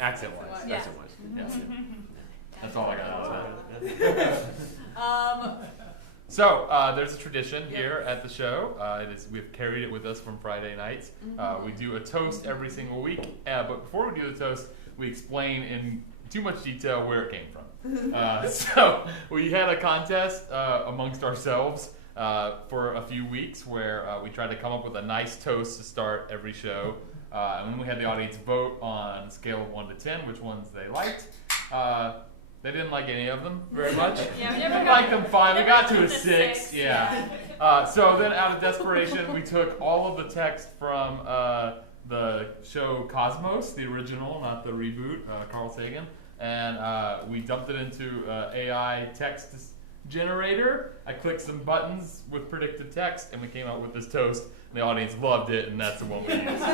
Accent-wise. Yeah. Accent-wise. Yes. That's all I got out of that. So there's a tradition here at the show. We've carried it with us from Friday nights. We do a toast every single week. But before we do the toast, we explain in too much detail where it came from. So we had a contest amongst ourselves for a few weeks where we tried to come up with a nice toast to start every show. And then we had the audience vote on a scale of 1 to 10 which ones they liked. They didn't like any of them very much. Yeah, we They never liked them 5. We got to a the 6. Yeah. So then, out of desperation, we took all of the text from the show Cosmos, the original, not the reboot, Carl Sagan, and we dumped it into AI text generator. I clicked some buttons with predictive text, and we came out with this toast. And the audience loved it, and that's the one we used.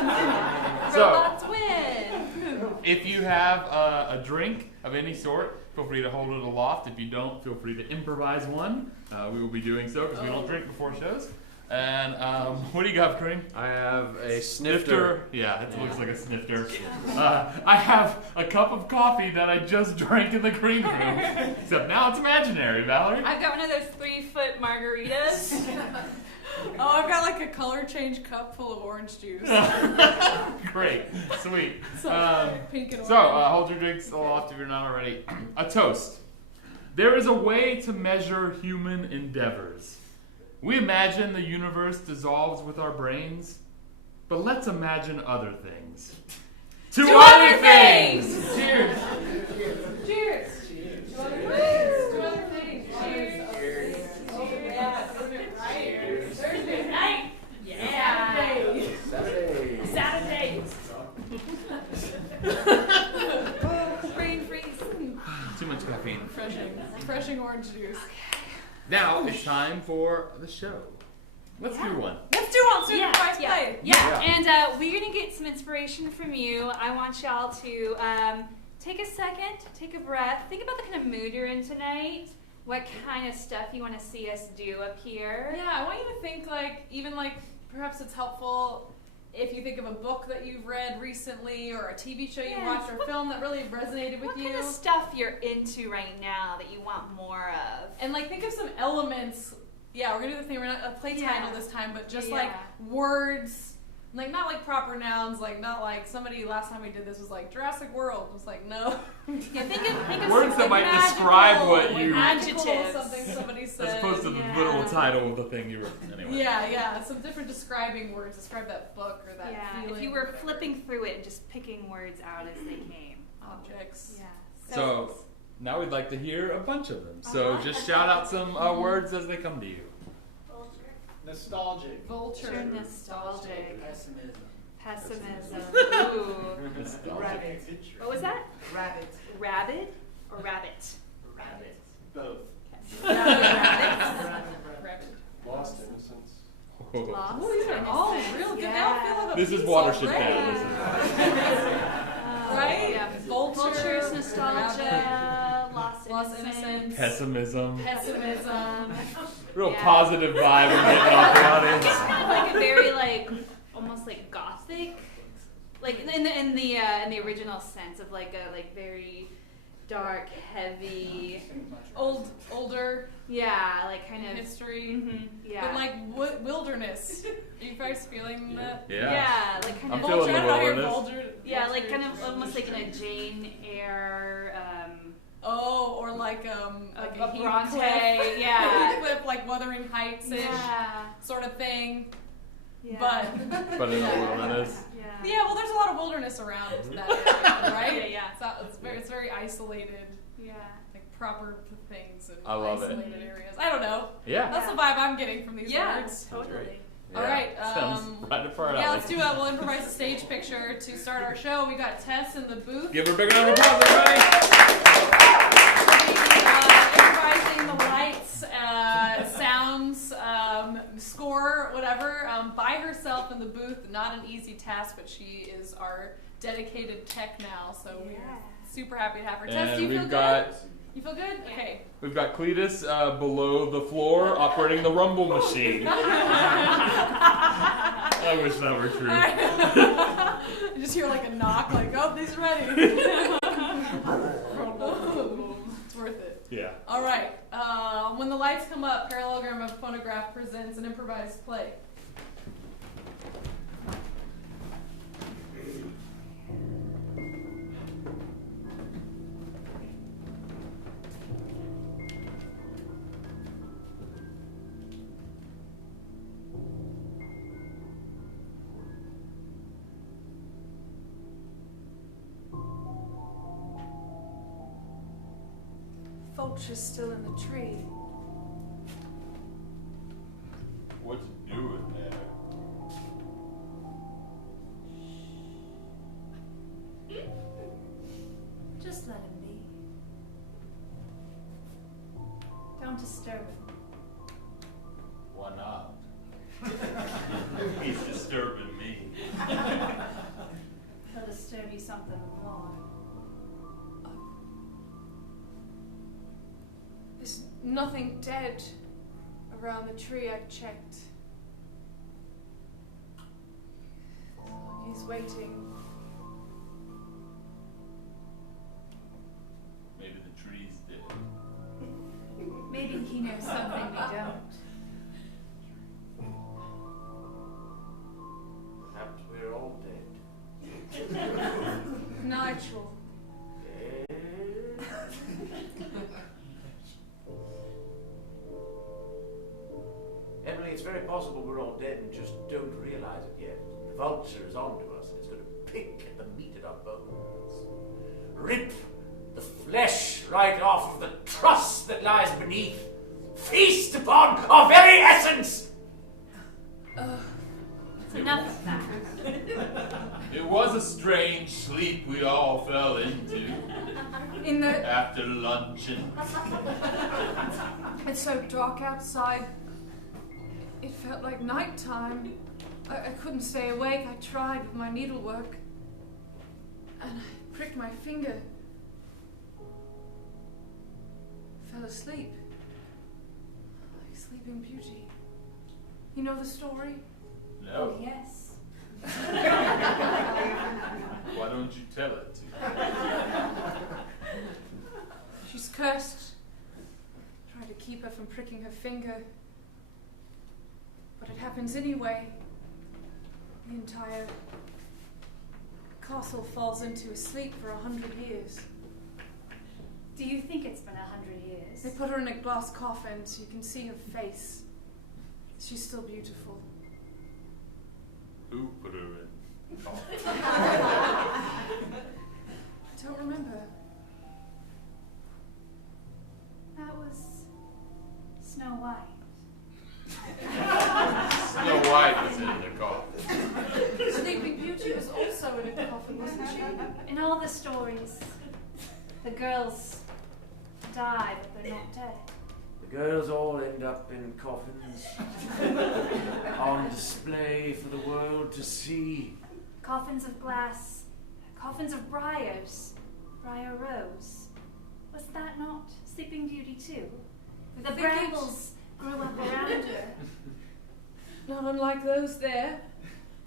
Robots win. If you have a drink of any sort, feel free to hold it aloft. If you don't, feel free to improvise one. We will be doing so because we don't drink before shows. And what do you got, Kareem? I have a snifter. Yeah, it looks like a snifter. I have a cup of coffee that I just drank in the green room. Except now it's imaginary, Valerie. I've got one of those 3-foot margaritas. Oh, I've got like a color change cup full of orange juice. Great. Sweet. Pink and orange. So, hold your drinks aloft if you're not already. A toast. There is a way to measure human endeavors. We imagine the universe dissolves with our brains, but let's imagine other things. To other things! Cheers! Cheers! To other things. To other things. Cheers. Yeah. Thursday night. Yeah. Saturday. Brain freeze. Too much caffeine. Refreshing orange juice. Now it's time for the show. Let's do one. Let's do one. So Yeah. And we're going to get some inspiration from you. I want y'all to take a second, take a breath, think about the kind of mood you're in tonight. What kind of stuff you want to see us do up here? Yeah, I want you to think perhaps it's helpful if you think of a book that you've read recently or a TV show you watched or a film that really resonated with you. What kind of stuff you're into right now that you want more of? And think of some elements. Yeah, we're going to do the thing. We're not a play title this time, but just words. Not proper nouns, not somebody last time we did this was Jurassic World. It was no. Yeah, think of Words that might describe what you... adjectives. Something somebody said. As opposed to the literal title of the thing you wrote. Anyway. Yeah. Some different describing words. Describe that book or that feeling. If you were flipping through it and just picking words out as they came. Objects. Yeah. So now we'd like to hear a bunch of them. So just shout out some words as they come to you. Nostalgic. Vulture. Nostalgic. Pessimism. Ooh. Rabbit. What was that? Rabbit. Rabbit or rabbit? Rabbit. Both. Rabbit. Lost innocence. Lost. Oh, these are all real good. They all feel like a This is piece Watership already. Down. Right? Yeah. Vultures, nostalgia, lost innocence. Pessimism. Real Yeah. positive vibe we're getting off the audience. It's kind of a very almost gothic, in the original sense of a very dark, heavy, older. Yeah, kind of history. Mm-hmm, yeah. But wilderness. Are you guys feeling that? Yeah. Kind I'm of feeling the wilderness. yeah, kind of almost in a Jane Eyre. Or a a Bronte, Bronte, yeah. Heathcliff, Wuthering Heights-ish sort of thing. Yeah. But in the wilderness. Yeah, well, there's a lot of wilderness around that area, right? Yeah. It's very isolated. Yeah. Proper things and I love isolated areas. I don't know. Yeah. That's the vibe I'm getting from these words. Totally. Yeah. All right. Sounds right up our alley. Let's do it. We'll improvise a stage picture to start our show. We got Tess in the booth. Give her a big round of applause, everybody. Improvising the lights, sounds, score, whatever, by herself in the booth. Not an easy task, but she is our dedicated tech now, so we're super happy to have her. Tess, do you feel good? You feel good? Okay. We've got Cletus below the floor operating the rumble machine. I wish that were true. You just hear like a knock, like, oh, he's ready. It's worth it. Yeah. All right. When the lights come up, Parallelogramophonograh presents an improvised play. Vulture's still in the tree. What you doing there? Just let him be. Don't disturb him. Why not? He's disturbing me. He'll disturb you something more. There's nothing dead around the tree. I checked. He's waiting. Maybe the tree's dead. Maybe he knows something we don't. Perhaps we're all dead. Nigel. Emily, it's very possible we're all dead and just don't realize it yet. The vulture is onto us and it's going to pick at the meat of our bones. Rip the flesh right off the truss that lies beneath. Feast upon our very essence! It's enough of that. It was a strange sleep we all fell into In the... after luncheon. It's so dark outside. It felt like nighttime. I couldn't stay awake. I tried with my needlework. And I pricked my finger. Fell asleep. Like Sleeping Beauty. You know the story? No. Oh, yes. Why don't you tell it to me? She's cursed. Tried to keep her from pricking her finger. But it happens anyway. The entire castle falls into a sleep for 100 years. Do you think it's been 100 years? They put her in a glass coffin so you can see her face. She's still beautiful. Who put her in? Oh. I don't remember. That was Snow White. Snow White was in the coffin. Sleeping Beauty was also in a coffin, wasn't she? In all the stories, the girls die, but they're not dead. The girls all end up in coffins on display for the world to see. Coffins of glass, coffins of briars, briar rose. Was that not Sleeping Beauty too? The brambles grew up around her. Not unlike those there.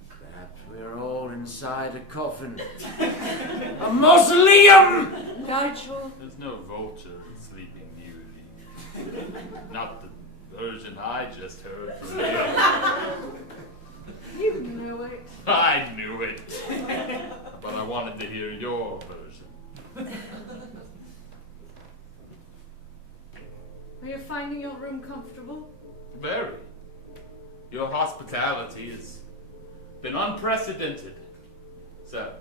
Perhaps we're all inside a coffin. A mausoleum! Nigel. There's no vulture in Sleeping Beauty. Not the version I just heard from you. You knew it. I knew it. But I wanted to hear your version. Are you finding your room comfortable? Very. Your hospitality has been unprecedented. So,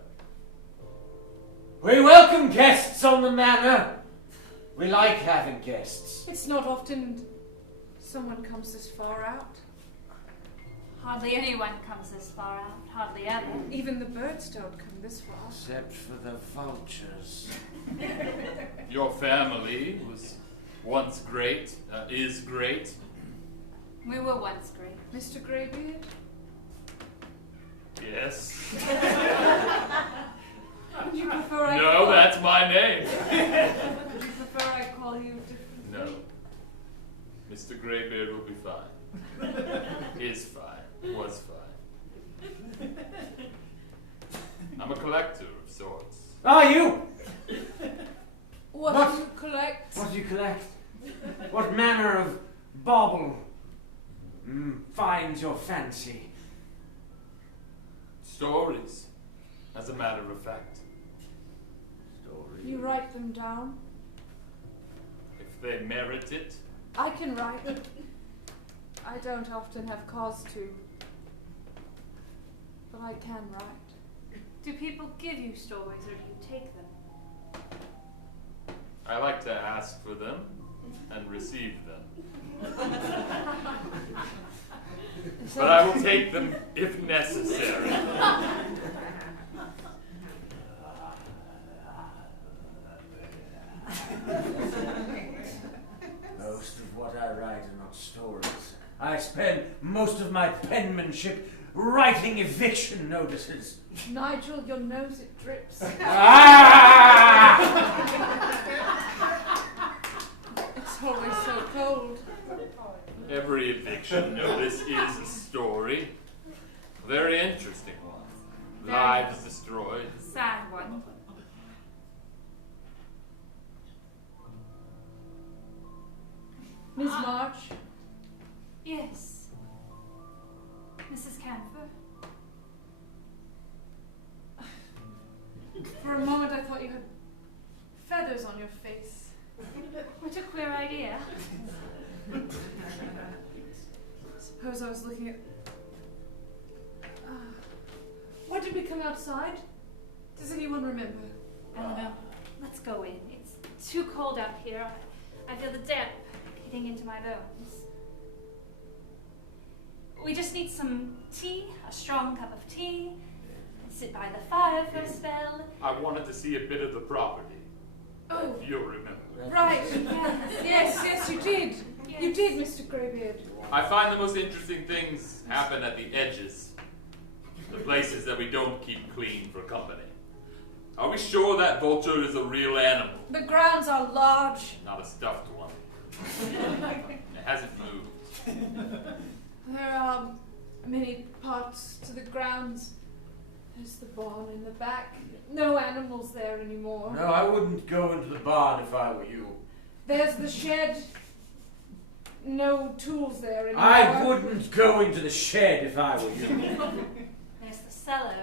We welcome guests on the manor. We like having guests. It's not often someone comes this far out. Hardly anyone comes this far out, hardly ever. Even the birds don't come this far. Except for the vultures. your family was once great, is great. We were once great. Mr. Greybeard? Yes. Would you prefer I No, call... that's my name. Would you prefer I call you differently? No. Mr. Greybeard will be fine. Is fine. Was fine. I'm a collector of sorts. Are you? What What? do you collect? What do you collect? What manner of bauble finds your fancy? Stories, as a matter of fact. Stories. You write them down. If they merit it. I can write. I don't often have cause to. But I can write. Do people give you stories or do you take them? I like to ask for them and receive them. But I will take them if necessary. Most of what I write are not stories. I spend most of my penmanship writing eviction notices. Nigel, your nose, it drips. Ah! It's always so cold. Every eviction notice is a story. A very interesting one. Lives destroyed. Sad one. Miss March, Yes. Mrs. Camphor? for a moment I thought you had feathers on your face. What a queer idea. Suppose I was looking at. Why did we come outside? Does anyone remember? I don't know. Let's go in. It's too cold out here. I feel the damp getting into my bones. We just need some tea, a strong cup of tea, and sit by the fire for a spell. I wanted to see a bit of the property. Oh, If you'll remember. right. Yes. Yes, you did. Yes. You did, Mr. Greybeard. I find the most interesting things happen at the edges. The places that we don't keep clean for company. Are we sure that vulture is a real animal? The grounds are large. Not a stuffed one. It hasn't moved. There are many parts to the grounds. There's the barn in the back. No animals there anymore. No, I wouldn't go into the barn if I were you. There's the shed. No tools there anymore. I wouldn't go into the shed if I were you. There's the cellar.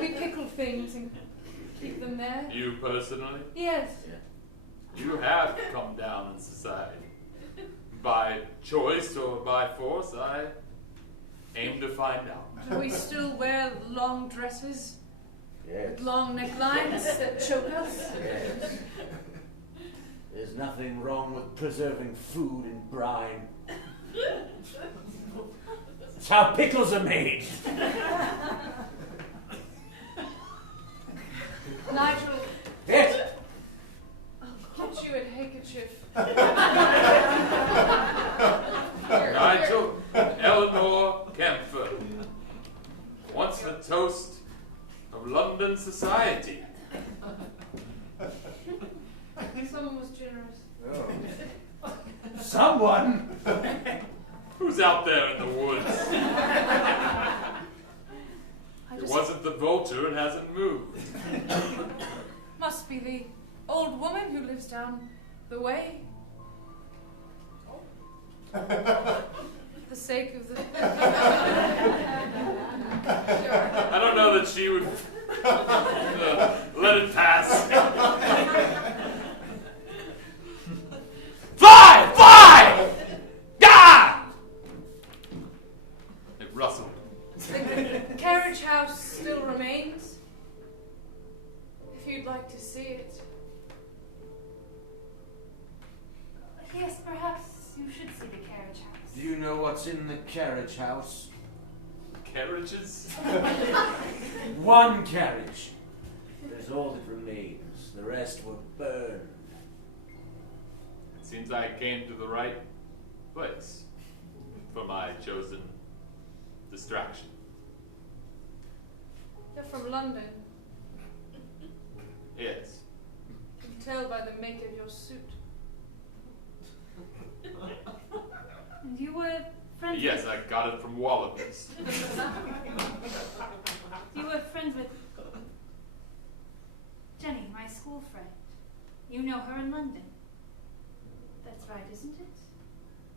We pickle things and keep them there. You personally? Yes. You have come down in society. By choice or by force, I aim to find out. Do we still wear long dresses Yes. with long necklines that choke us? Yes. There's nothing wrong with preserving food in brine. That's how pickles are made. Nigel, Yes. I'll get you a handkerchief. Nigel Eleanor Camphor. Once the toast of London society. Someone was generous. Someone. Who's out there in the woods? I It just wasn't the vulture and hasn't moved. must be the old woman who lives down the way. For the sake of the. Sure. I don't know that she would let it pass. Fly! Fly! Gah! It rustled. The carriage house still remains. If you'd like to see it. Yes, perhaps you should see the carriage house. Do you know what's in the carriage house? Carriages? One carriage. There's all that remains. The rest were burned. It seems I came to the right place for my chosen distraction. You're from London. Yes. You can tell by the make of your suit. And you were friends Yes, with I got it from Wallabies. You were friends with Jenny, my school friend. You know her in London. That's right, isn't it? That's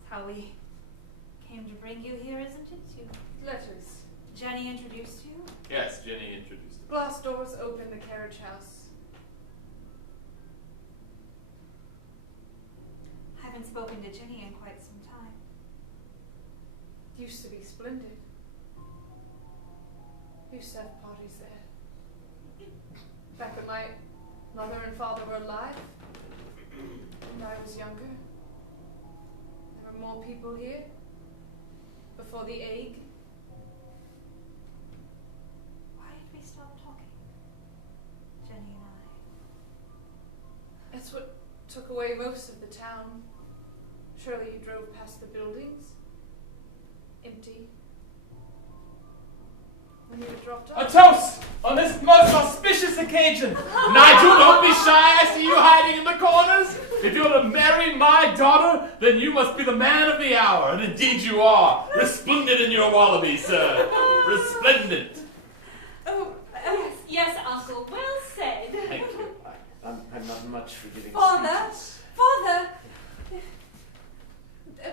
how we came to bring you here, isn't it? You Letters. Jenny introduced you? Yes, Jenny introduced us. Glass doors open the carriage house. Haven't spoken to Jenny in quite some time. Used to be splendid. Used to have parties there. Back when my mother and father were alive, and I was younger. There were more people here. Before the egg. Why did we stop talking? Jenny and I. That's what took away most of the town. Surely you drove past the buildings. Empty. When you were dropped A off. toast on this most auspicious occasion. Nigel, don't be shy. I see you hiding in the corners. If you're to marry my daughter, then you must be the man of the hour. And indeed you are. Resplendent in your wallaby, sir. Resplendent. Oh, yes, Uncle. Well said. Thank you. I'm not much for giving Father! speeches. Father!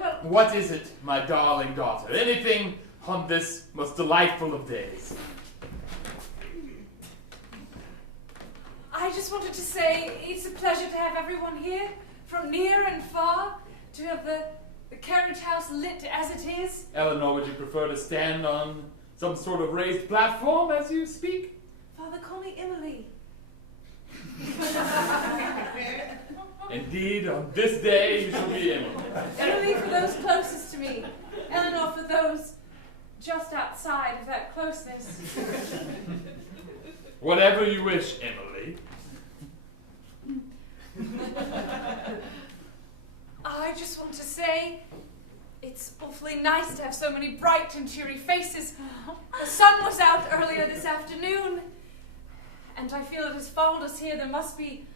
Well, What is it, my darling daughter? Anything on this most delightful of days? I just wanted to say it's a pleasure to have everyone here, from near and far, to have the carriage house lit as it is. Eleanor, would you prefer to stand on some sort of raised platform as you speak? Father, call me Emily. Indeed, on this day you shall be Emily. Emily for those closest to me. Eleanor for those just outside of that closeness. Whatever you wish, Emily. I just want to say it's awfully nice to have so many bright and cheery faces. The sun was out earlier this afternoon, and I feel it has followed us here. There must be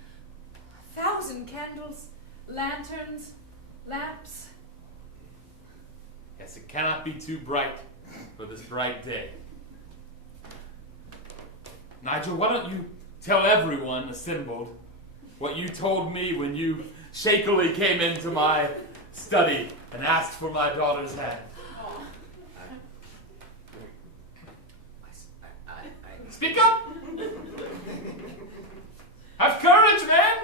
1,000 candles, lanterns, lamps. Yes, it cannot be too bright for this bright day. Nigel, why don't you tell everyone assembled what you told me when you shakily came into my study and asked for my daughter's hand. Speak up! Have courage, man!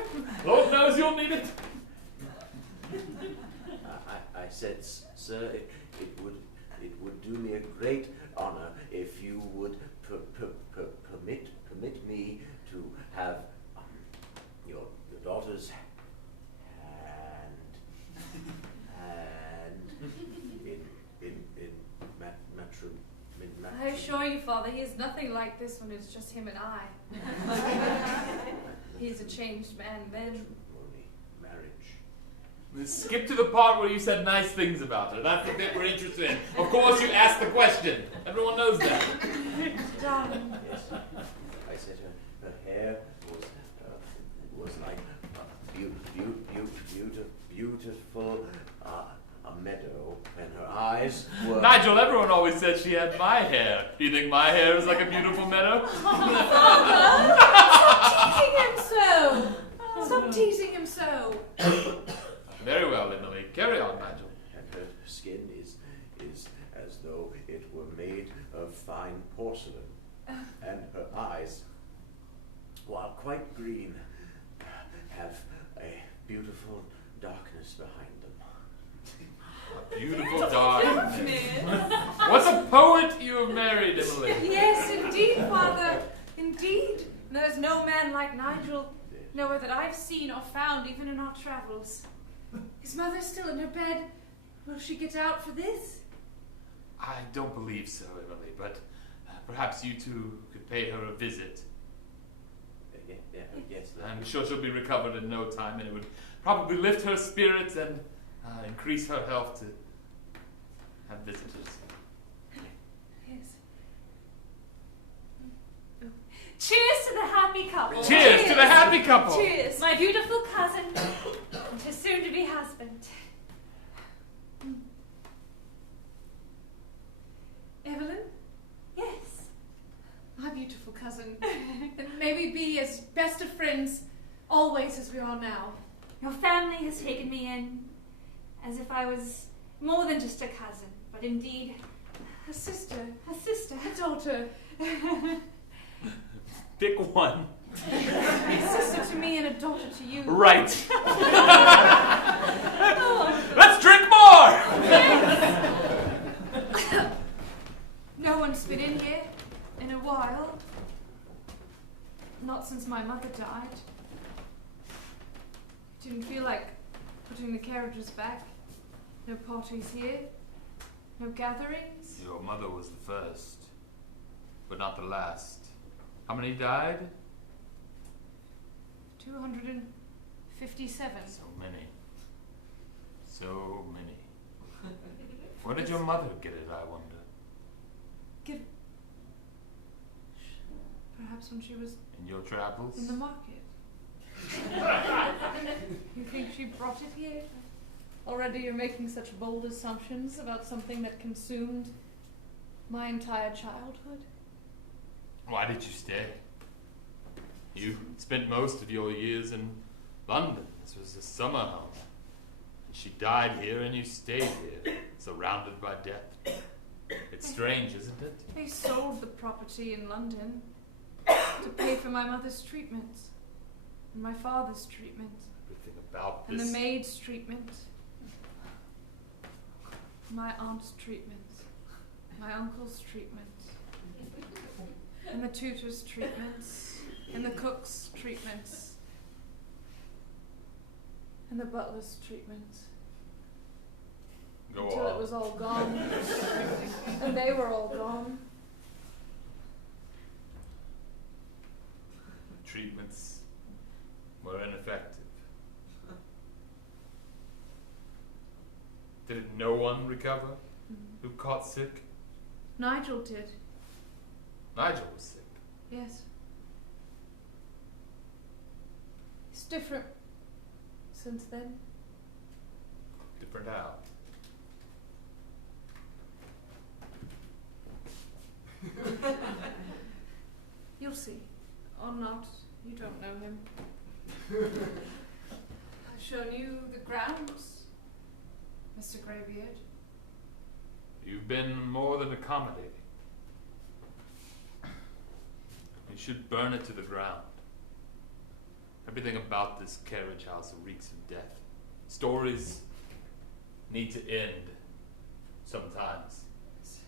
Lord knows you'll need it. I said, sir, it would do me a great honor if you would permit me to have your daughter's hand in I assure you, Father, he is nothing like this when it's just him and I. He's a changed man then. matrimony, marriage. Skip to the part where you said nice things about her. That's the bit we're interested in. Of course, you asked the question. Everyone knows that. Darling. Yes, I said her hair was like beautiful a meadow, and her eyes were. Nigel, everyone always said she had my hair. Do you think my hair is like a beautiful meadow? Stop teasing him so. Very well, Emily. Carry on, Nigel. And her skin is as though it were made of fine porcelain, and her eyes, while quite green, have a beautiful darkness behind them. A beautiful darkness. What a poet you have married, Emily. Yes, indeed, Father. Indeed. There's no man like Nigel, nowhere that I've seen or found, even in our travels. Is Mother still in her bed? Will she get out for this? I don't believe so, Emily, but perhaps you two could pay her a visit. Yes. I'm sure she'll be recovered in no time, and it would probably lift her spirits and increase her health to have visitors. Yes. Cheers to the happy couple. Cheers to the happy couple. Cheers, my beautiful cousin and his soon-to-be husband. cousin. And maybe be as best of friends always as we are now. Your family has taken me in as if I was more than just a cousin, but indeed A sister. a sister. A daughter. Pick one. A sister to me and a daughter to you. Right. Let's drink more! No one's been in here in a while. Not since my mother died. Didn't feel like putting the carriages back. No parties here. No gatherings. Your mother was the first, but not the last. How many died? 257. So many. So many. Where did your mother get it, I wonder? Perhaps when she was In your travels? in the market. You think she brought it here? Already you're making such bold assumptions about something that consumed my entire childhood. Why did you stay? You spent most of your years in London. This was a summer home. And she died here and you stayed here, surrounded by death. It's strange, isn't it? They sold the property in London to pay for my mother's treatment, and my father's treatment, Everything about and this. the maid's treatment, my aunt's treatment, my uncle's treatment, and the tutor's treatments, and the cook's treatments, and the butler's treatment. Go Until on. it was all gone. And they were all gone. Treatments were ineffective. Did no one recover who caught sick? Nigel did, Nigel was sick. yes. It's different since then. Different how? You'll see. Or not. You don't know him. I've shown you the grounds, Mr. Greybeard. You've been more than accommodating. You should burn it to the ground. Everything about this carriage house reeks of death. Stories need to end sometimes. It's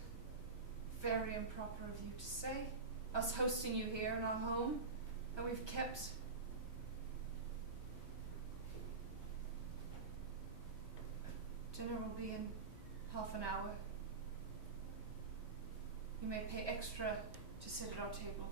very improper of you to say. Us hosting you here in our home that we've kept. Dinner will be in half an hour. You may pay extra to sit at our table.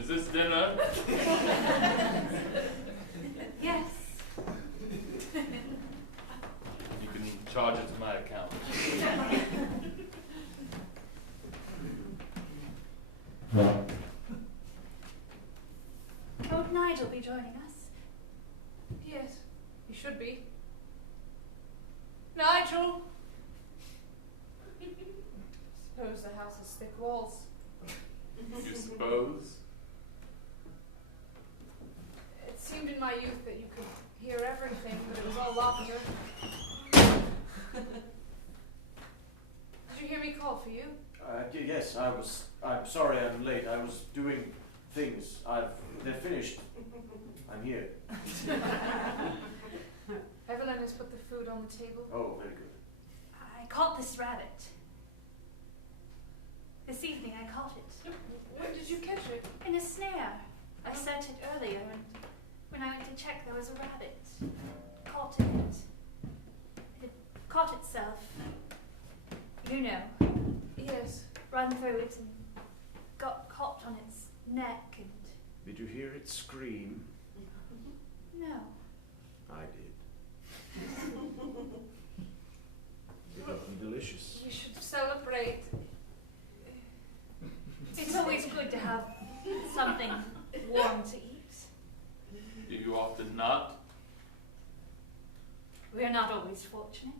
Is this dinner? Yes. You can charge it to my account. Won't Nigel be joining us? Yes, you should be. Nigel! Suppose the house has thick walls. You suppose? It seemed in my youth that you could hear everything, but it was all laughter. Did you hear me call for you? Yes, I'm sorry I'm late. I was doing things. They're finished. I'm here. Evelyn has put the food on the table. Oh, very good. I caught this rabbit. This evening I caught it. Where did you catch it? In a snare. I set it earlier, and when I went to check, there was a rabbit run through it and got caught on its neck and... Did you hear it scream? No. I did. It looked delicious. You should celebrate. It's always good to have something warm to eat. Do you often not? We're not always fortunate.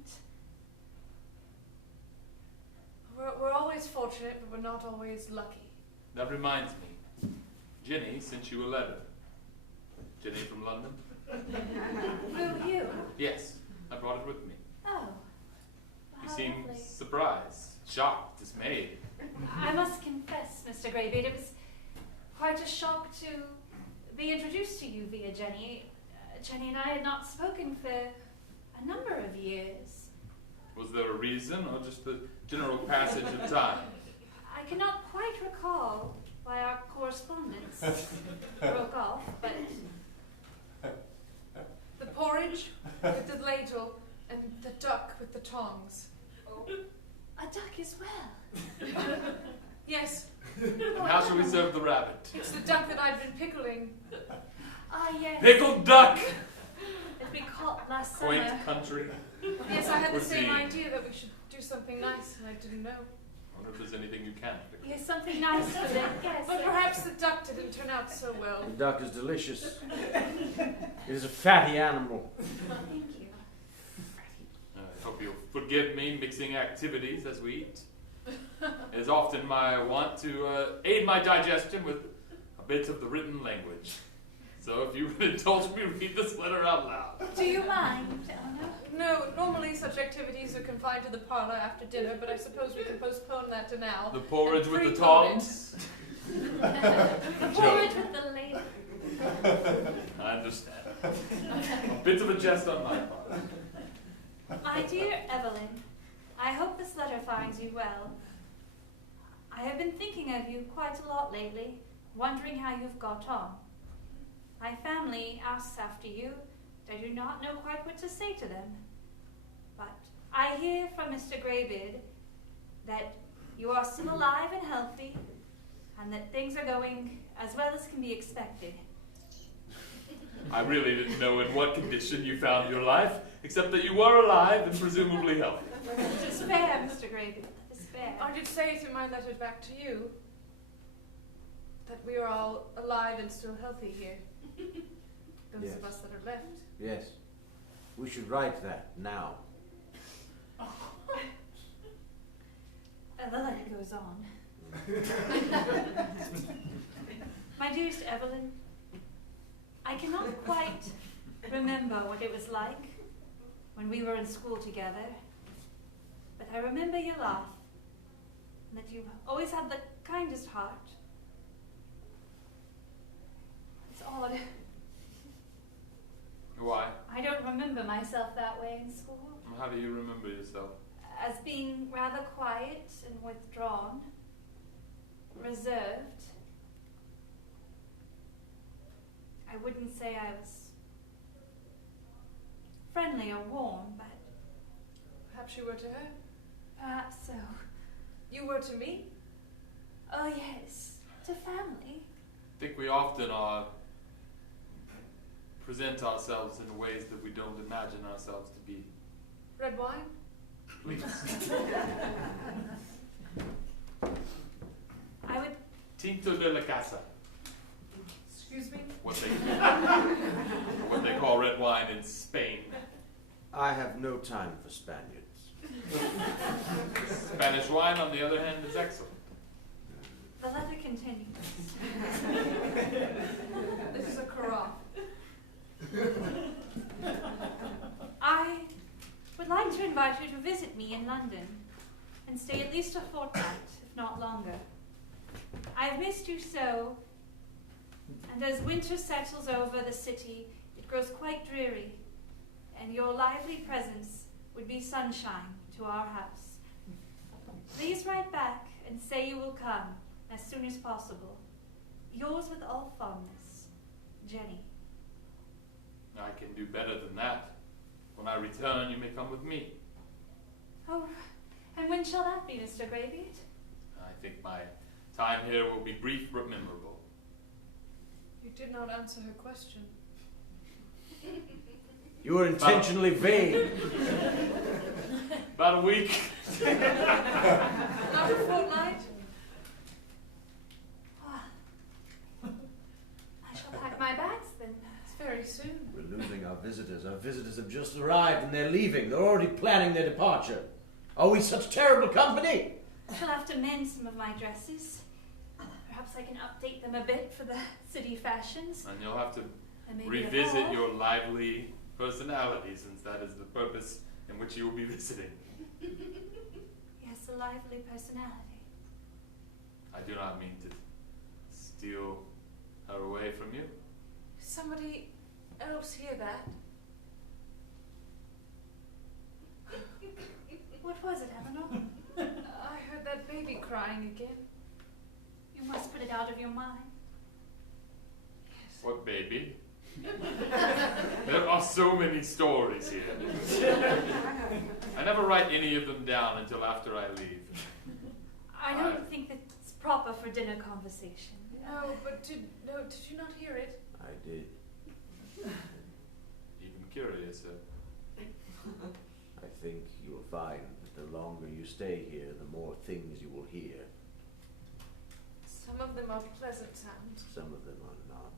We're always fortunate, but we're not always lucky. That reminds me. Jenny sent you a letter. Jenny from London? Who, you? Yes, I brought it with me. Oh. You How seem lovely. surprised, shocked, dismayed. I must confess, Mr. Greybeard, it was quite a shock to be introduced to you via Jenny. Jenny and I had not spoken for a number of years. Was there a reason, or just the general passage of time? I cannot quite recall why our correspondence broke off, but The porridge with the ladle and the duck with the tongs. a duck as well. Yes, And how shall we serve the rabbit? it's the duck that I'd been pickling. Ah, yes. Pickled duck! That we caught last Quaint summer. country. Yes, I had the same Proceed. idea that we should do something nice, and I didn't know. I wonder if there's anything you can pickle. Yes, something nice for them. Yes. But perhaps the duck didn't turn out so well. The duck is delicious. It is a fatty animal. Thank you. I hope you'll forgive me mixing activities as we eat. It is often my want to aid my digestion with a bit of the written language. So if you would indulge me, read this letter out loud. Do you mind, Eleanor? No, normally such activities are confined to the parlor after dinner, but I suppose we can postpone that to now. The porridge And with the pre-code it. tongs. The porridge with the lady. I understand. A bit of a jest on my part. My dear Evelyn, I hope this letter finds you well. I have been thinking of you quite a lot lately, wondering how you've got on. My family asks after you, and I do not know quite what to say to them. But I hear from Mr. Greybeard that you are still alive and healthy, and that things are going as well as can be expected. I really didn't know in what condition you found your life, except that you were alive and presumably healthy. It is fair, Mr. Greybeard, it is fair. I did say it in my letter back to you that we are all alive and still healthy here. Those Yes. of us that are left. Yes. We should write that now. And the letter goes on. My dearest Evelyn, I cannot quite remember what it was like when we were in school together, but I remember your laugh, and that you always had the kindest heart. It's odd. Why? I don't remember myself that way in school, How do you remember yourself? as being rather quiet and withdrawn, reserved. I wouldn't say I was friendly or warm, but Perhaps you were to her. perhaps so. You were to me. Oh yes, to family. I think we often present ourselves in ways that we don't imagine ourselves to be. Red wine. Please. I would. Tinto de la casa. Excuse me. What they call red wine in Spain. I have no time for Spaniards. Spanish wine, on the other hand, is excellent. The letter continues. This is a carafe. I would like to invite you to visit me in London and stay at least a fortnight, if not longer. I've missed you so, and as winter settles over the city, it grows quite dreary, and your lively presence would be sunshine to our house. Please write back and say you will come as soon as possible. Yours with all fondness, Jenny. I can do better than that. When I return, you may come with me. Oh, and when shall that be, Mr. Greybeard? I think my time here will be brief but memorable. You did not answer her question. You were intentionally vague. About a week. Not a fortnight? I shall pack my bags then. It's very soon. We're losing our visitors. Our visitors have just arrived and they're leaving. They're already planning their departure. Are we such terrible company? I shall have to mend some of my dresses. Perhaps I can update them a bit for the city fashions. And you'll have to And maybe a revisit ball. your lively personality, since that is the purpose in which you will be visiting. Yes, a lively personality. I do not mean to steal her away from you. Did somebody else hear that? What was it, Eleanor? I heard that baby crying again. You must put it out of your mind. Yes. What baby? There are so many stories here. I never write any of them down until after I leave. I don't think that's proper for dinner conversation. No, but did you not hear it? I did. Even curiouser. I think you will find that the longer you stay here, the more things you will hear. Some of them are pleasant sounds. Some of them are not.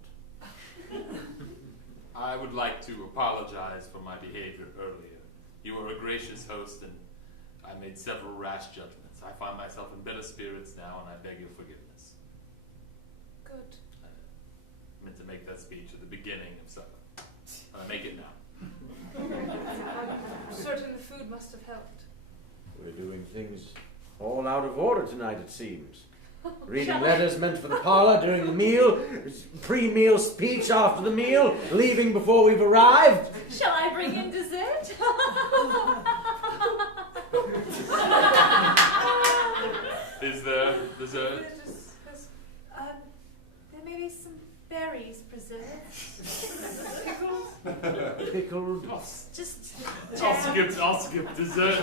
I would like to apologize for my behavior earlier. You were a gracious host, and I made several rash judgments. I find myself in better spirits now, and I beg your forgiveness. Good. I meant to make that speech at the beginning of supper. I make it now. I'm certain the food must have helped. We're doing things all out of order tonight, it seems. Reading Shall letters meant for the parlor during the meal, pre-meal speech after the meal, leaving before we've arrived. Shall I bring in dessert? Is there dessert? There may be some berries preserved. Pickles? Pickled. Just I'll skip dessert.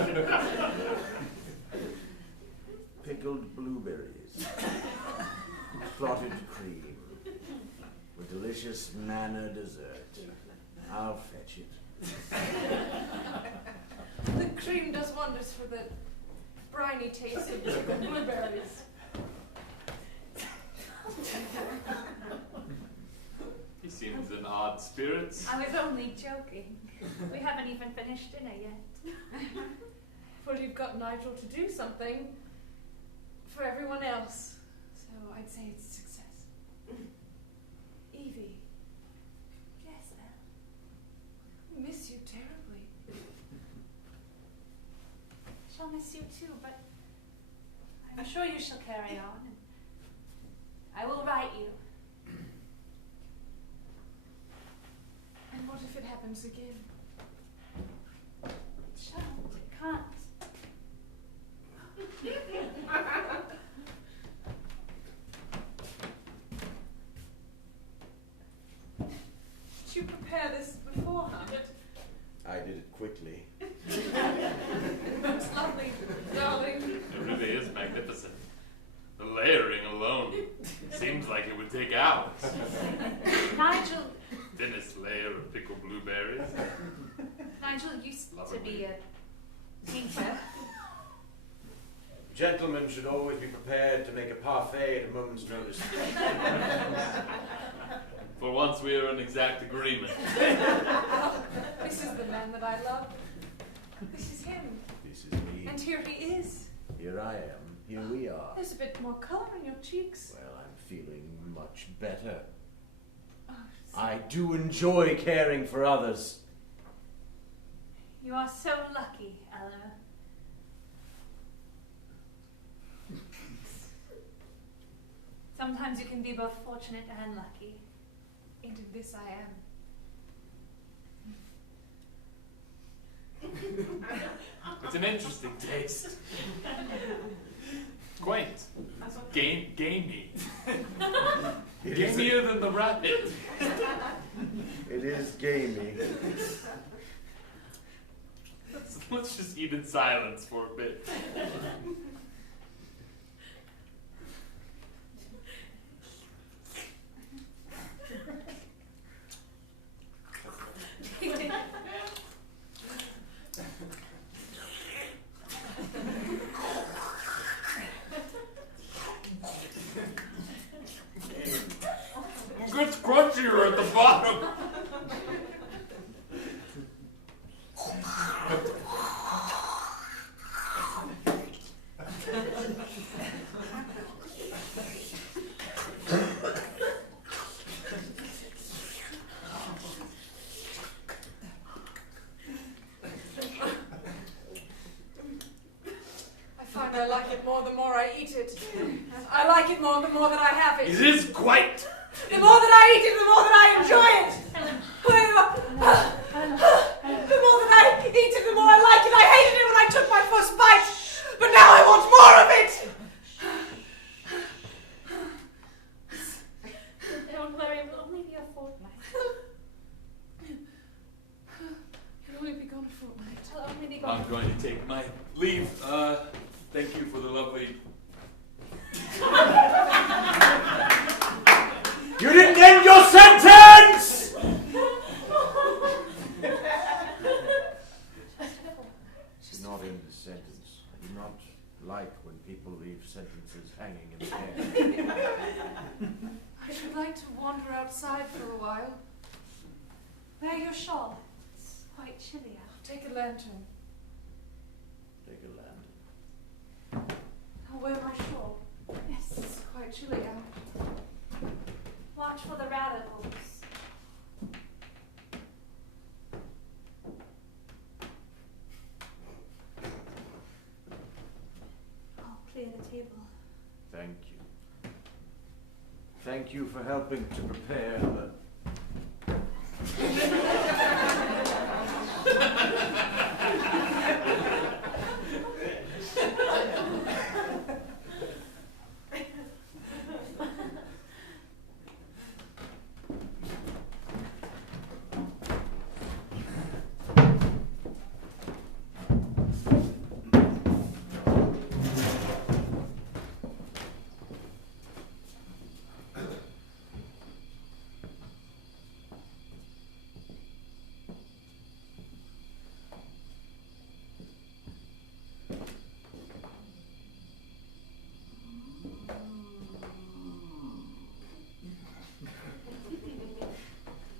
Pickled blueberries. Clotted cream. A delicious manna dessert. I'll fetch it. The cream does wonders for the briny taste of pickled blueberries. He seems in odd spirits. I was only joking. We haven't even finished dinner yet. Well, you've got Nigel to do something for everyone else. So I'd say it's a success. Evie, Yes, Al. I miss you terribly. Shall miss you too, but I'm sure you shall carry on. And I will write you. And what if it happens again? It shan't. It can't. Did you prepare this beforehand? I did it quickly. That's lovely, darling. It really is magnificent. The layering alone seems like it would take hours. Nigel Thinnest layer of pickled blueberries. used Lovely. to be a painter. Gentlemen should always be prepared to make a parfait at a moment's notice. For once we are in exact agreement. This is the man that I love. This is him. This is me. And here he is. Here I am. Here we are. There's a bit more colour in your cheeks. Well, I'm feeling much better. Oh, I do enjoy caring for others. You are so lucky, Eleanor. Sometimes you can be both fortunate and lucky. and in this I am. It's an interesting taste. Quaint. Gamey. Gamier than the rabbit. It is gamey. Let's just eat in silence for a bit. more I eat it. I like it more the more that I have it. It is quite. The more that I eat it, the more that I enjoy it. The more that I eat it, the more I like it. I hated it when I took my first bite, but now I want more of it. Don't worry, it will only be a fortnight. It'll only be gone a fortnight. It'll only be gone. I'm going to take my leave. Thank you for the lovely... You didn't end your sentence! You're not in the sentence. I do not like when people leave sentences hanging in the air. I should like to wander outside for a while. Wear your shawl. It's quite chilly out. Take a lantern. Take a land. I'll wear my shawl. Yes. It's quite chilly out. Watch for the rabbit holes. I'll clear the table. Thank you. Thank you for helping to prepare the...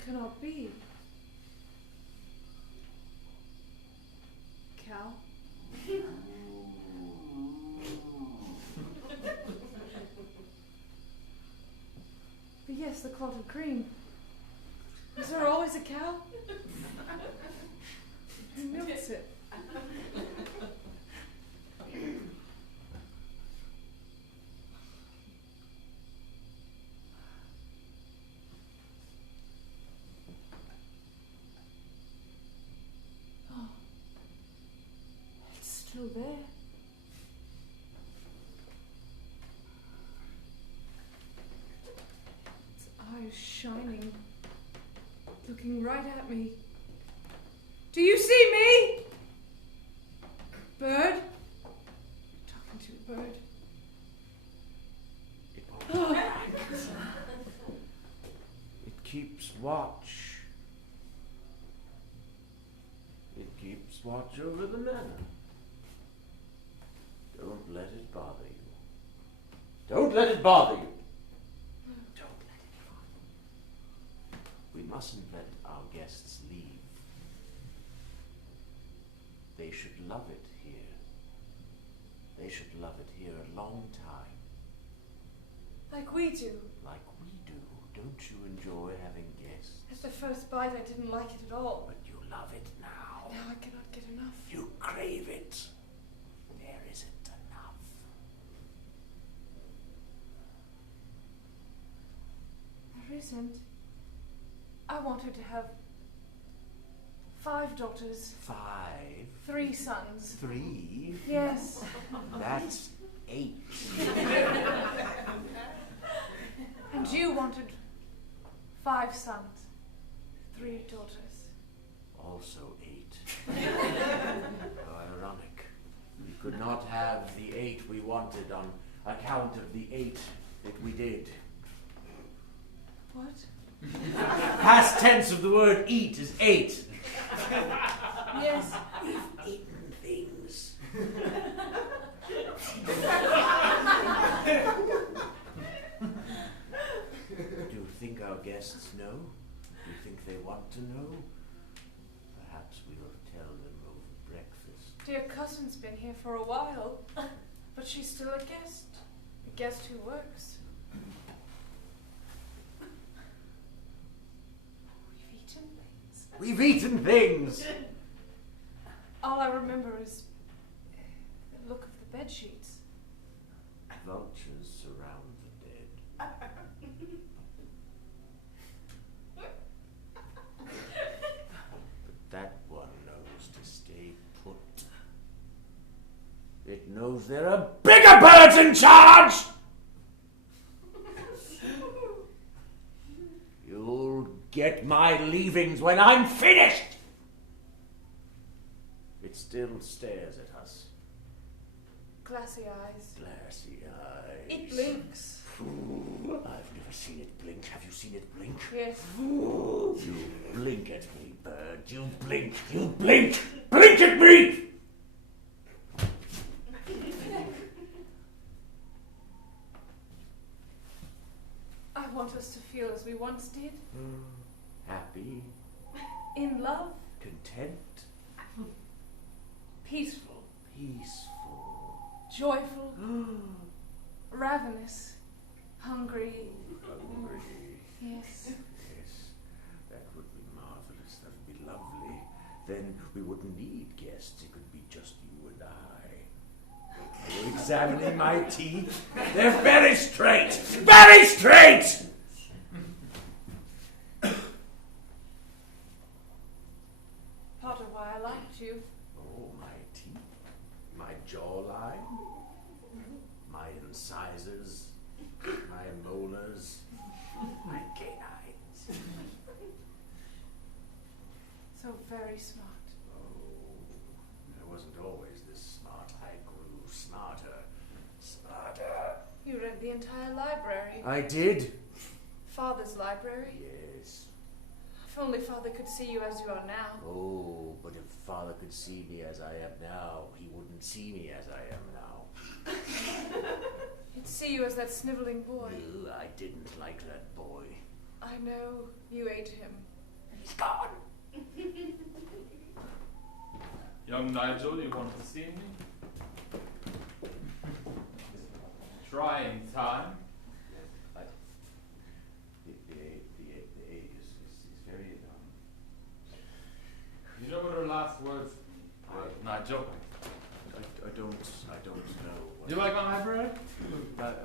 Cannot be. Cal? But yes, the clotted cream. Is there always a cow? Who milks it? Oh, it's still there. Its eyes shining, looking right at me. Do you see me? Bird? Talking to a bird. Oh. It keeps watch. It keeps watch over the manor. Don't let it bother you. Don't let it bother you. Don't let it bother you. We mustn't let our guests leave. They should love it here. They should love it here a long time. Like we do. Like we do. Don't you enjoy having guests? At the first bite, I didn't like it at all. But you love it now. Now I cannot get enough. You crave it. There isn't enough. There isn't. I wanted to have 5 daughters, 5. 3 sons. 3. Yes. That's 8. And you wanted 5 sons, 3 daughters. Also 8. How ironic. We could not have the 8 we wanted on account of the 8 that we did. What? Past tense of the word eat is 8. Yes. We've eaten things. Do you think our guests know? Do you think they want to know? Perhaps we will tell them over breakfast. Dear cousin's been here for a while, but she's still a guest. A guest who works. We've eaten things. We've eaten things! All I remember is the look of the bed sheets. vultures surround the dead. But that one knows to stay put. It knows there are bigger birds in charge! You'll get my leavings when I'm finished! It still stares at us. Glassy eyes. Glassy eyes. It blinks. Ooh, I've never seen it blink. Have you seen it blink? Yes. Ooh, you blink at me, bird. You blink. You blink. Blink at me! I want us to feel as we once did. Happy, In love. content, Peaceful. peaceful. Joyful. Ravenous. Hungry. Hungry. Yes. Yes, that would be marvelous. That would be lovely. Then we wouldn't need guests. It could be just you and I. Are you examining my teeth? They're very straight. Very straight! Part of why I liked you. Oh, my teeth. My jawline. My incisors. My molars. My canines. So very smart. Oh, I wasn't always this smart. I grew smarter. Smarter. You read the entire library. I did. Father's library. Yes. If only Father could see you as you are now. Oh, but if Father could see me as I am now, he wouldn't see me as I am now. He'd see you as that sniveling boy. No, I didn't like that boy. I know. You ate him. He's gone. Young Nigel, you wanted to see me? Trying time. The egg is very You know what her last words were, Nigel? I don't know. You like my library?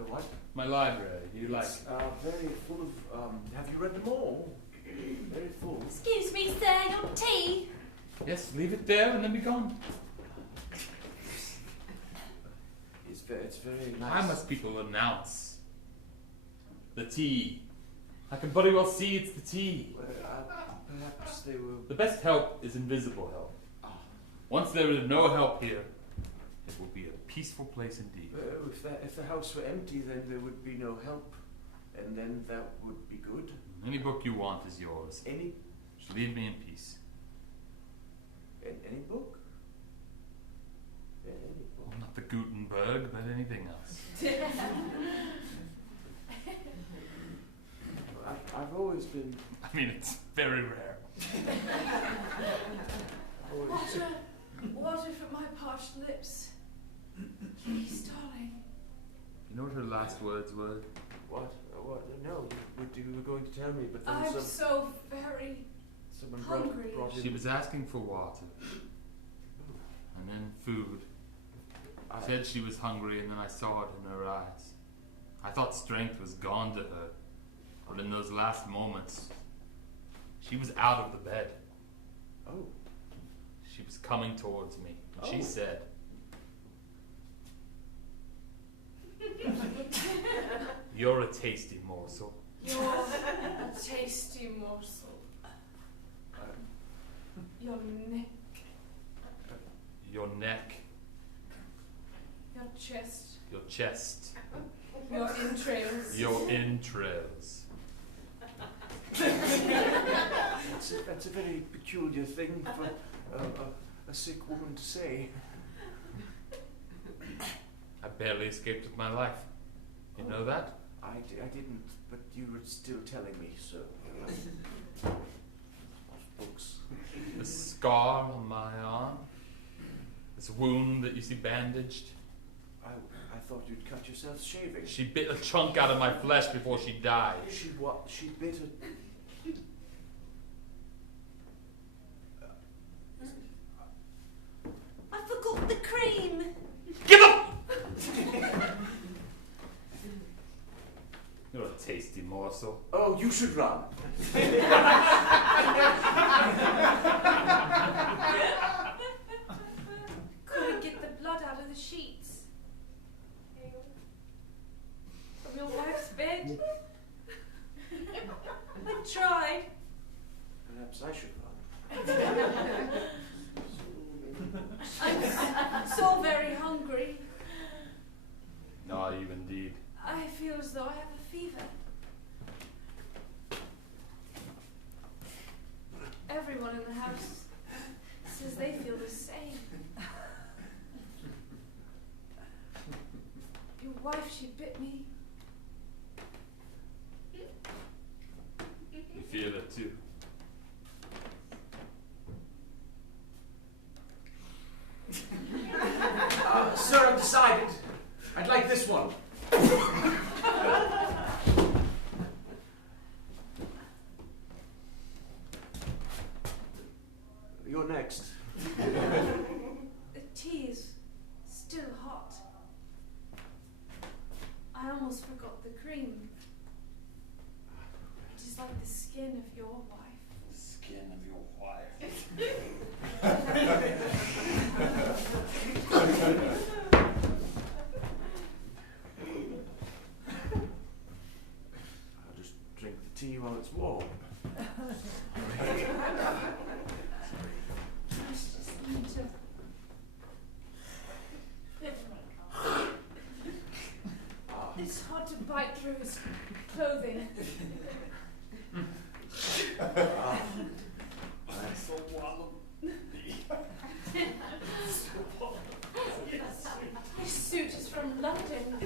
What? My library. You like It's very full of. Have you read them all? Very full. Excuse me, sir, your tea? Yes, leave it there and then be gone. It's very nice. Why must people announce the tea? I can very well see it's the tea. Perhaps they were. The best help is invisible help. Once there is no help here, it will be a peaceful place indeed. If the house were empty, then there would be no help, and then that would be good. Any book you want is yours. Any Just leave me in peace. any book. Any book. Well, not the Gutenberg, but anything else. I've always been. I mean, it's very rare. Water from my parched lips. Please, darling. You know what her last words were? What? No, you were going to tell me, but then I'm so very someone hungry. brought She in. was asking for water. And then food. I- Said she was hungry, and then I saw it in her eyes. I thought strength was gone to her. But in those last moments, she was out of the bed. Oh. She was coming towards me. And she Oh. said, "You're a tasty morsel." You're a tasty morsel. Your neck, Your neck, your chest, your chest, your entrails. your entrails. That's a very peculiar thing for a sick woman to say. I barely escaped with my life. You know that? I didn't, but you were still telling me, so. Books. The scar on my arm, this wound that you see bandaged. I thought you'd cut yourself shaving. She bit a chunk out of my flesh before she died. She what? She bit a. I forgot the cream. Give up! should run. Couldn't get the blood out of the sheets. From your wife's bed. I tried. Perhaps I should run. I'm so very hungry. Are you indeed? I feel as though I have a fever. Everyone in the house says they feel the same. Your wife, she bit me. You feel it too. Sir, I've decided. I'd like this one. You're next. The tea is still hot. I almost forgot the cream. It is like the skin of your wife. The skin of your wife. I'll just drink the tea while it's warm. I just need to. It's hard to bite through his clothing. His suit is from London.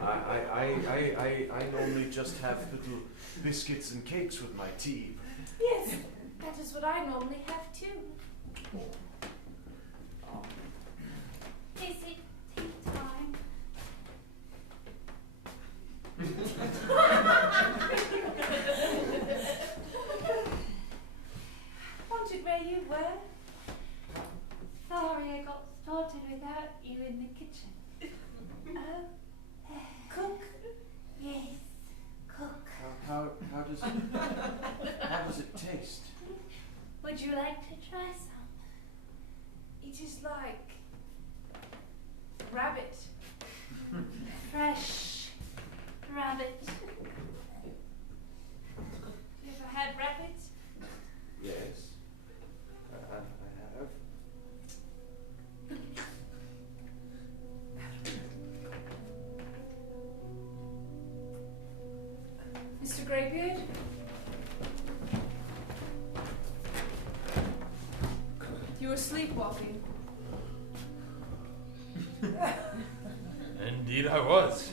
I normally just have little biscuits and cakes with my tea. Yes, that is what I normally have too. Is it tea time? Wondered where you were. Sorry, I got started without you in the kitchen. Oh, cook. Yes, cook. How does it taste? Would you like to try some? It is like rabbit. Fresh rabbit. You ever had rabbit? Yes, I have. Mr. Greybeard? You were sleepwalking. Indeed I was.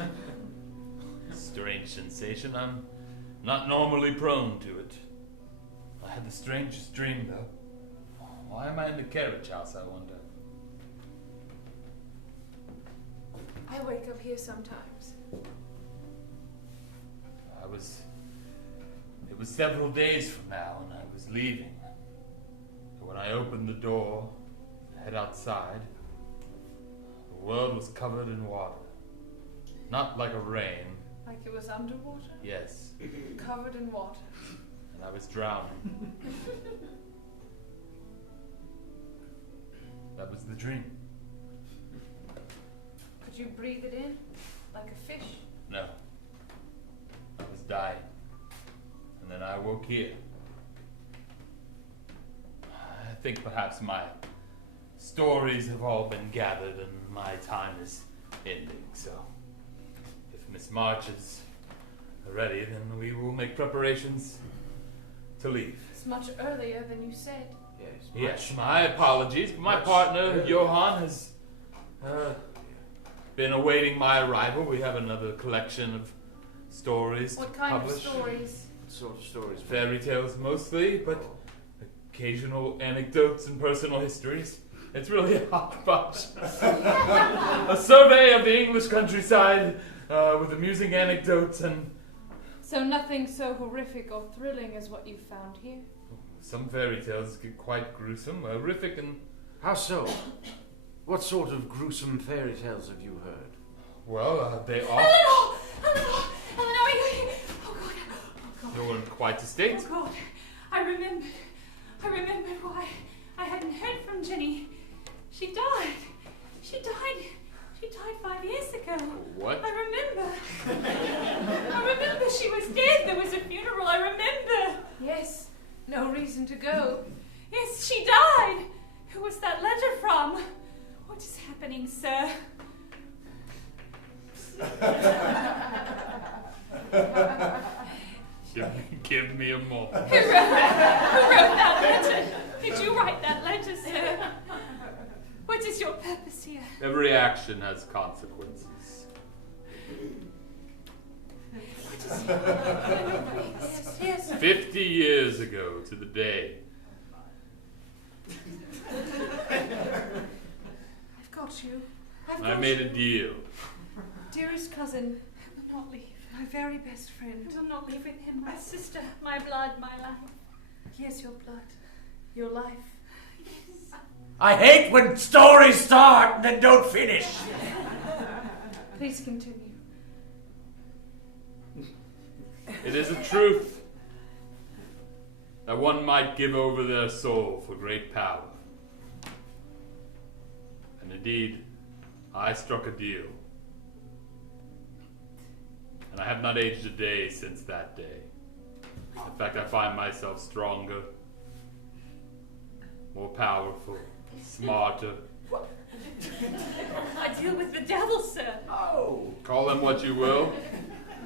Strange sensation. I'm not normally prone to it. I had the strangest dream, though. Why am I in the carriage house, I wonder? I wake up here sometimes. It was several days from now, and I was leaving. But when I opened the door, to head outside, the world was covered in water. Not like a rain. Like it was underwater? Yes. Covered in water. And I was drowning. That was the dream. Could you breathe it in? Like a fish? No. I was dying. And then I woke here. I think perhaps my stories have all been gathered and my time is ending, so if Miss March is ready, then we will make preparations to leave. It's much earlier than you said. Yes. Yes, my apologies, but my much partner, earlier. Johann, has been awaiting my arrival. We have another collection of stories What to kind publish. of stories? What sort of stories? Fairy tales mostly, but occasional anecdotes and personal histories. It's really a hodgepodge. A survey of the English countryside with amusing anecdotes and So nothing so horrific or thrilling as what you found here? some fairy tales get quite gruesome, horrific, and How so? What sort of gruesome fairy tales have you heard? well, they are. Eleanor! Eleanor! Eleanor, are you here? Oh, God. You're in quite a state. Oh God, I remembered why I hadn't heard from Jenny. She died. She died 5 years ago. What? I remember. I remember she was dead. There was a funeral. I remember. Yes, no reason to go. Yes, she died. Who was that letter from? What is happening, sir? Give me a moment. Who wrote that letter? Did you write that letter, sir? What is your purpose here? Every action has consequences. Yes. 50 years ago to the day. I've got you. I made a deal. Dearest cousin, I will not leave. my very best friend. I will not leave with him. My sister, my blood, my life. Yes, your blood, your life. I hate when stories start and then don't finish. Please continue. It is a truth that one might give over their soul for great power. And indeed, I struck a deal. And I have not aged a day since that day. In fact, I find myself stronger, more powerful, smarter. I deal with the devil, sir. Oh. Call him what you will.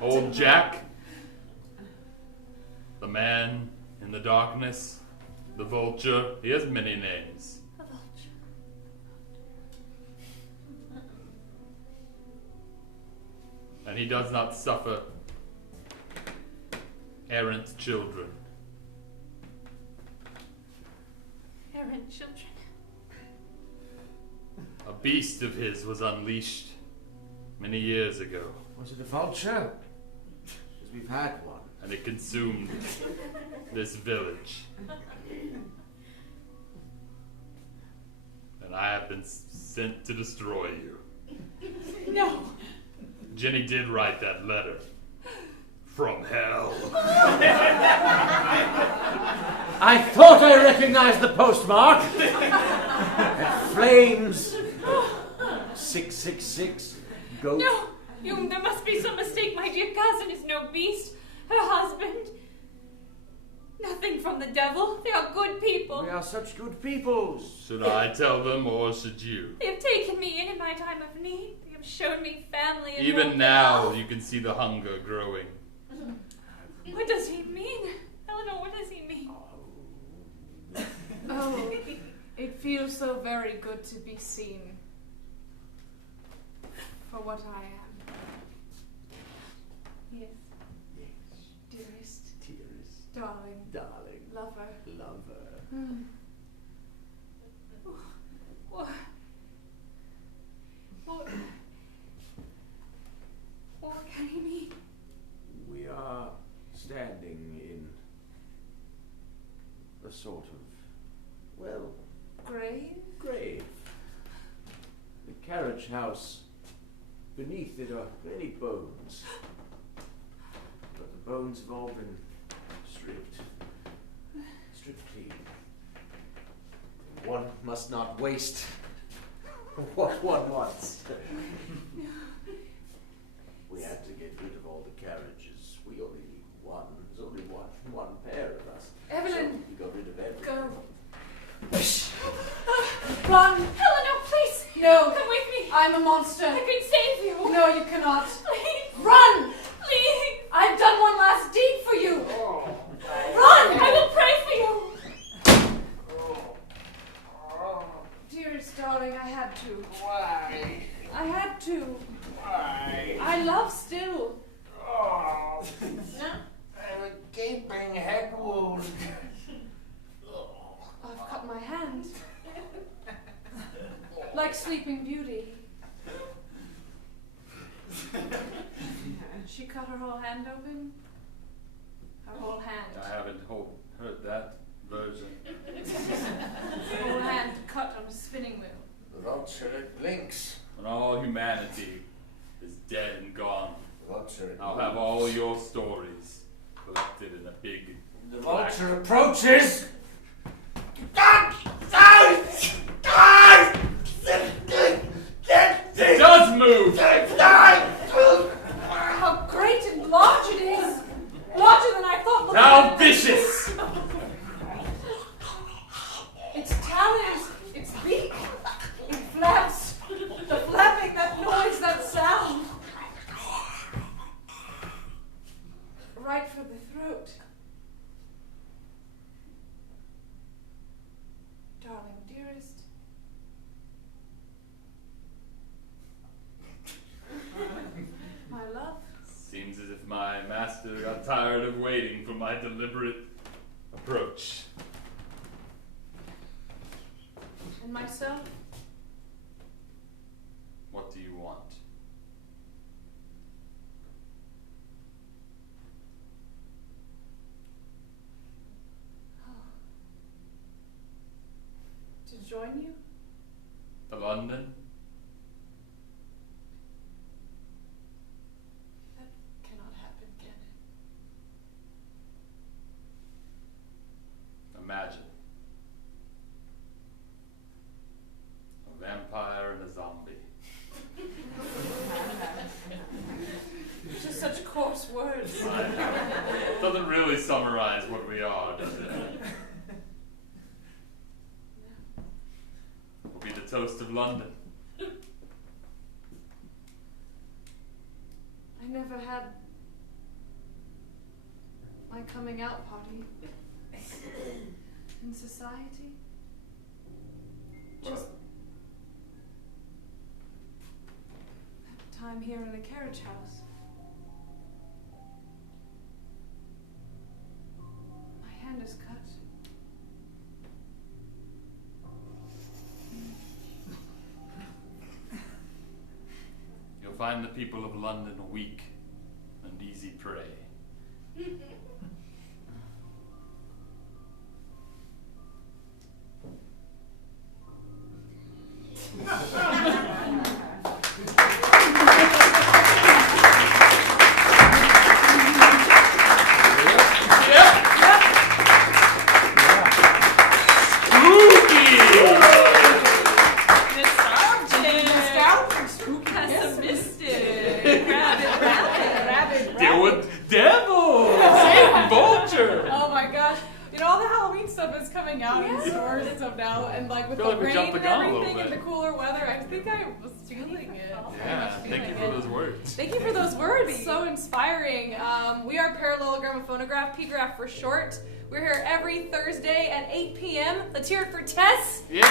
Old Jack. The man in the darkness. The vulture. He has many names. A vulture. And he does not suffer errant children. Errant children. A beast of his was unleashed many years ago, Was it a vulture? Because we've had one. and it consumed this village. And I have been sent to destroy you. No. Jenny did write that letter. From hell. I thought I recognized the postmark. And flames. 666. Goat. No. There must be some mistake. My dear cousin is no beast. Her husband. Nothing from the devil. They are good people. We are such good people. Should I tell them or should you? They have taken me in my time of need. They have shown me family and Even love. now, you can see the hunger growing. What does he mean? Eleanor, what does he mean? Oh, it feels so very good to be seen for what I am. Yes, Yes. dearest, Dearest. darling, Darling. lover. Lover. What can he mean? We are standing in a sort of, well, Grave? grave. The carriage house, beneath it are many bones. But the bones have all been stripped clean. One must not waste what one wants. We had to get rid of all the carriages. We only need one. There's only one pair of us. Evelyn, So we got rid of everything. go. Run! Eleanor, please! No, Come with me! I'm a monster. I can save you! No, you cannot. Please! Run! Please! I've done one last deed for you. Run! I will pray for you! Dearest darling, I had to. Why? I had to. Why? I love still. Oh, I'm a gaping head wound. I've cut my hand. Like Sleeping Beauty. She cut her whole hand open. Her whole hand. I haven't heard that version. Her whole hand cut on a spinning wheel. The vulture, it blinks. When all humanity is dead and gone, The vulture, it I'll have all your stories collected in vultures! It does move! How great and large it is! Larger than I thought. Look How at it. vicious! Its talons, its beak, it flaps. The flapping, that noise, that sound. Right for the throat. Darling, dearest. My love. Seems as if my master got tired of waiting for my deliberate approach. And myself. What do you want? To join you? To London? That cannot happen, can it? Imagine. A vampire and a zombie. Just such coarse words. Doesn't really summarize what we are, does it? We'll be the toast of London. I never had my coming out party in society. Just that time here in the carriage house. My hand is cut. You'll find the people of London weak and easy prey. Deal with devils and vulture. Oh my gosh. You know, all the Halloween stuff is coming out in stores and stuff now, and like with Feel the like we rain jumped the and gun a little everything and the bit. cooler weather, I think I was feeling it. Yeah, thank you for those words. Thank you for those words. So inspiring. We are Parallelogramophonograh, PGRAPH for short. We're here every Thursday at 8 p.m. Let's hear it for Tess. Yeah.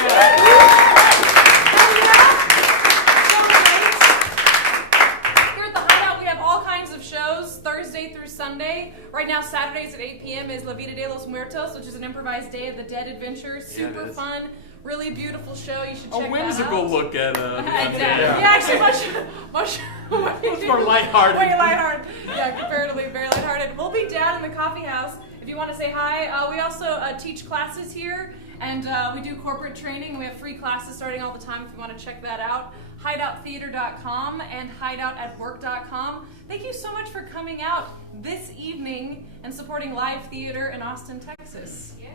Here at the Hideout, we have all kinds of shows, Thursday through Sunday. Right now, Saturdays at 8 p.m. is La Vida de los Muertos, which is an improvised Day of the Dead adventure. Super it is. fun, really beautiful show. You should A check whimsical that out. look at Exactly. yeah. Yeah, actually, much more lighthearted. Way lighthearted. Yeah, comparatively very lighthearted. We'll be down in the coffee house if you want to say hi. We also teach classes here, and we do corporate training. We have free classes starting all the time if you want to check that out. HideoutTheater.com and HideoutAtWork.com. Thank you so much for coming out this evening and supporting live theater in Austin, Texas. Yeah.